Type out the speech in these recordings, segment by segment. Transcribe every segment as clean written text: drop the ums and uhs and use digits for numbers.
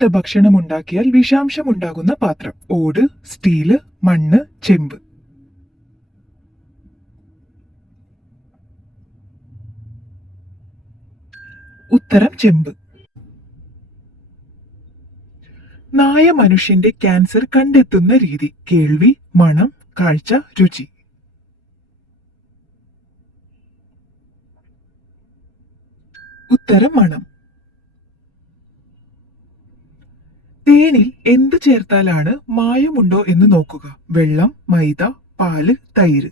വൃത്തികെട്ട ഭക്ഷണം ഉണ്ടാക്കിയാൽ വിഷാംശം ഉണ്ടാകുന്ന പാത്രം: ഓട്, സ്റ്റീല്, മണ്ണ്, ചെമ്പ്. ഉത്തരം ചെമ്പ്. നായ മനുഷ്യന്റെ ക്യാൻസർ കണ്ടെത്തുന്ന രീതി: കേൾവി, മണം, കാഴ്ച, രുചി. ഉത്തരം മണം. തേനിൽ എന്ത് ചേർത്താലാണ് മായമുണ്ടോ എന്ന് നോക്കുക: വെള്ളം, മൈദ, പാല്, തൈര്.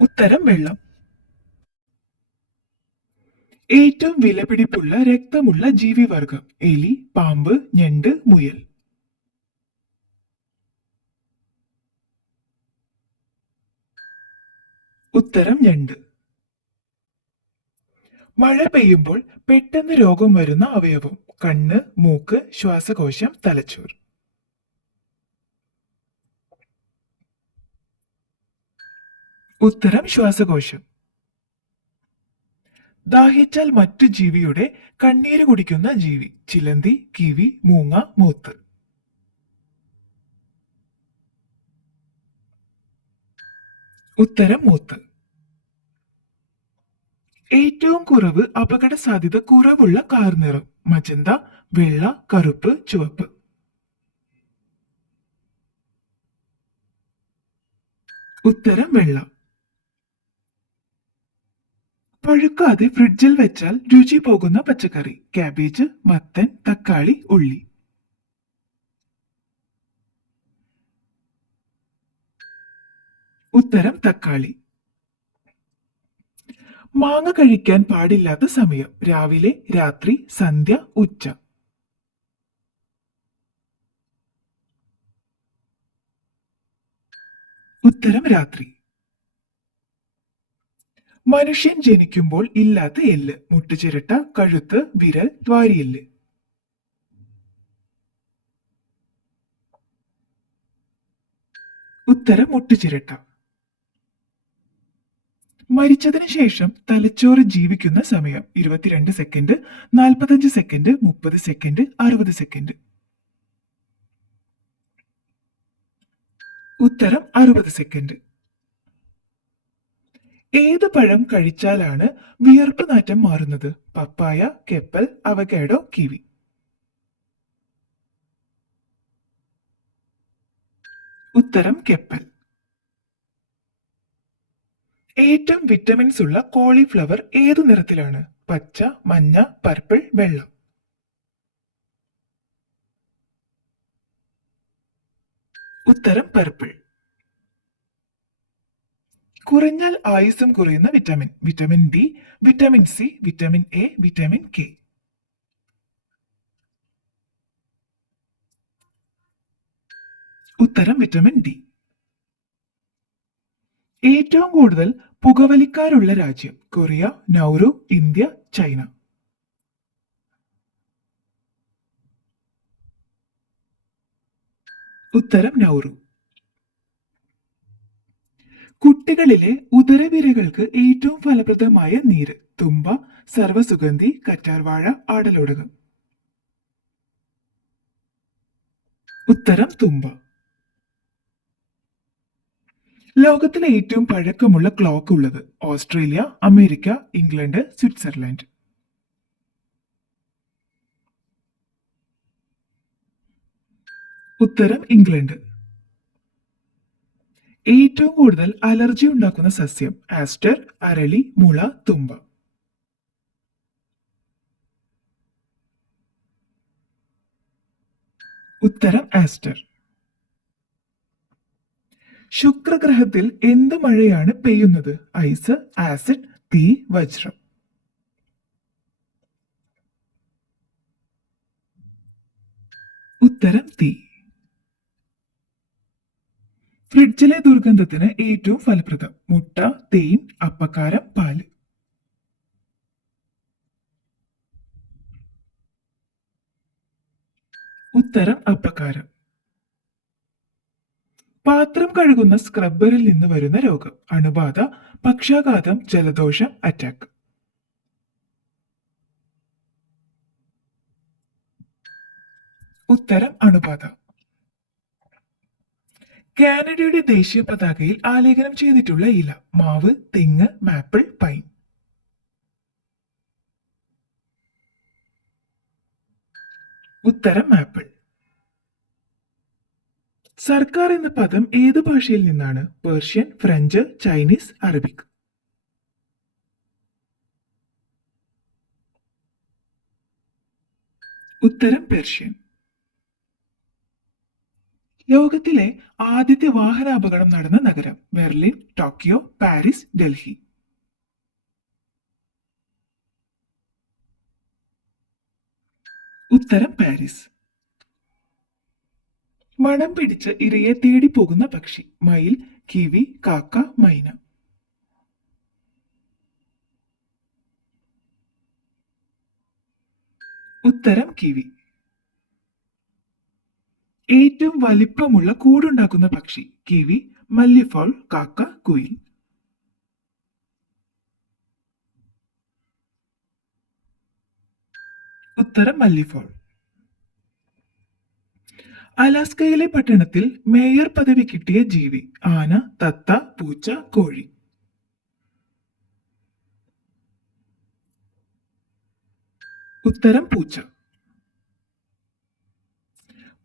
ഉത്തരം വെള്ളം. ഏറ്റവും വിലപിടിപ്പുള്ള രക്തമുള്ള ജീവിവർഗം: എലി, പാമ്പ്, ഞണ്ട്, മുയൽ. ഉത്തരം ഞണ്ട്. മഴ പെയ്യുമ്പോൾ പെട്ടെന്ന് രോഗം വരുന്ന അവയവം: കണ്ണ്, മൂക്ക്, ശ്വാസകോശം, തലച്ചോർ. ഉത്തരം ശ്വാസകോശം. ദാഹിച്ചാൽ മറ്റു ജീവിയുടെ കണ്ണീര് കുടിക്കുന്ന ജീവി: ചിലന്തി, കിവി, മൂങ്ങ, മൂത്ത്. ഉത്തരം മൂത്ത്. ഏറ്റവും കുറവ് അപകട സാധ്യത കുറവുള്ള കാർ നിറം: മജന്ത, വെള്ള, കറുപ്പ്, ചുവപ്പ്. ഉത്തരം വെള്ള. പഴുക്കാതെ ഫ്രിഡ്ജിൽ വെച്ചാൽ രുചി പോകുന്ന പച്ചക്കറി: കാബേജ്, മത്തൻ, തക്കാളി, ഉള്ളി. ഉത്തരം തക്കാളി. മാങ്ങ കഴിക്കാൻ പാടില്ലാത്ത സമയം: രാവിലെ, രാത്രി, സന്ധ്യ, ഉച്ച. ഉത്തരം രാത്രി. മനുഷ്യൻ ജനിക്കുമ്പോൾ ഇല്ലാത്ത എല്ല്: മുട്ടുചിരട്ട, കഴുത്ത്, വിരൽ, വാരിയെല്ല്. ഉത്തരം മുട്ടുചിരട്ട. മരിച്ചതിന് ശേഷം തലച്ചോറ് ജീവിക്കുന്ന സമയം: 22 സെക്കൻഡ്, 45 സെക്കൻഡ്, 30 സെക്കൻഡ്, 60 സെക്കൻഡ്. ഉത്തരം 60 സെക്കൻഡ്. ഏത് പഴം കഴിച്ചാലാണ് വിയർപ്പ് നാറ്റം മാറുന്നത്: പപ്പായ, കെപ്പൽ, അവകാഡോ, കിവി. ഉത്തരം കെപ്പൽ. ഏറ്റവും വിറ്റമിൻസ് ഉള്ള കോളിഫ്ലവർ ഏതു നിറത്തിലാണ്: പച്ച, മഞ്ഞ, പർപ്പിൾ, വെള്ള. ഉത്തരം പർപ്പിൾ. കുറഞ്ഞാൽ ആയുസ്സും കുറയുന്ന vitamin: vitamin D, vitamin C, vitamin A, vitamin K. ഉത്തരം വിറ്റമിൻ ഡി. ഏറ്റവും കൂടുതൽ പുകവലിക്കാരുള്ള രാജ്യം: കൊറിയ, നൗറു, ഇന്ത്യ, ചൈന. ഉത്തരം നൗറു. കുട്ടികളിലെ ഉദരവിരകൾക്ക് ഏറ്റവും ഫലപ്രദമായ നീര്: തുമ്പ, സർവസുഗന്ധി, കറ്റാർവാഴ, ആടലോടകം. ഉത്തരം തുമ്പ. ലോകത്തിലെ ഏറ്റവും പഴക്കമുള്ള ക്ലോക്ക് ഉള്ളത്: ഓസ്ട്രേലിയ, അമേരിക്ക, ഇംഗ്ലണ്ട്, സ്വിറ്റ്സർലൻഡ്. ഉത്തരം ഇംഗ്ലണ്ട്. ഏറ്റവും കൂടുതൽ അലർജി ഉണ്ടാക്കുന്ന സസ്യം: ആസ്റ്റർ, അരളി, മുള, തുമ്പ. ഉത്തരം ആസ്റ്റർ. ശുക്രഗ്രഹത്തിൽ എന്ത് മഴയാണ് പെയ്യുന്നത്: ഐസ്, ആസിഡ്, തീ, വജ്രം. ഉത്തരം തീ. ഫ്രിഡ്ജിലെ ദുർഗന്ധത്തിന് ഏറ്റവും ഫലപ്രദം: മുട്ട, തേൻ, അപ്പക്കാരം, പാല്. ഉത്തരം അപ്പക്കാരം. പാത്രം കഴുകുന്ന സ്ക്രബ്ബറിൽ നിന്ന് വരുന്ന രോഗം: അണുബാധ, പക്ഷാഘാതം, ജലദോഷം, അറ്റാക്ക്. ഉത്തരം അണുബാധ. കാനഡയുടെ ദേശീയ പതാകയിൽ ആലേഖനം ചെയ്തിട്ടുള്ള ഇല. മാവ്, തെങ്ങ്, മാപ്പിൾ, പൈൻ. ഉത്തരം മാപ്പിൾ. സർക്കാർ എന്ന പദം ഏത് ഭാഷയിൽ നിന്നാണ്? Persian, French, Chinese, Arabic. ഉത്തരം പേർഷ്യൻ. ലോകത്തിലെ ആദ്യത്തെ വാഹനാപകടം നടന്ന നഗരം? Berlin, Tokyo, Paris, Delhi. ഉത്തരം പാരീസ്. മണം പിടിച്ച് ഇരയെ തേടി പോകുന്ന പക്ഷി? മയിൽ, കിവി, കാക്ക, മൈന. ഉത്തരം കിവി. ഏറ്റവും വലിപ്പമുള്ള കൂടുണ്ടാക്കുന്ന പക്ഷി? കിവി, മല്ലിഫോൾ, കാക്ക, കുയിൽ. ഉത്തരം മല്ലിഫോൾ. അലാസ്കയിലെ പട്ടണത്തിൽ മേയർ പദവി കിട്ടിയ ജീവി? ആന, തത്ത, പൂച്ച, കോഴി. ഉത്തരം പൂച്ച.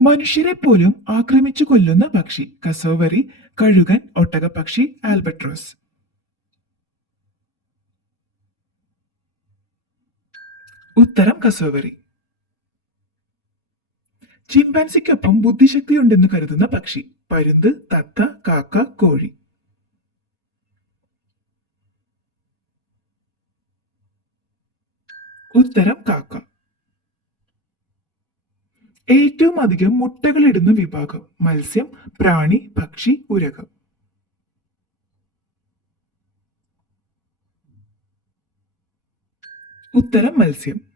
മനുഷ്യരെ പോലും ആക്രമിച്ചു കൊല്ലുന്ന പക്ഷി? കസോവറി, കഴുകൻ, ഒട്ടകപ്പക്ഷി, ആൽബട്രോസ്. ഉത്തരം കസോവറി. ചിമ്പാൻസിക്കൊപ്പം ബുദ്ധിശക്തിയുണ്ടെന്ന് കരുതുന്ന പക്ഷി? പരുന്ത്, തത്ത, കാക്ക, കോഴി. ഉത്തരം കാക്ക. ഏറ്റവും അധികം മുട്ടകൾ ഇടുന്ന വിഭാഗം? മത്സ്യം, പ്രാണി, പക്ഷി, ഉരകം. ഉത്തരം മത്സ്യം.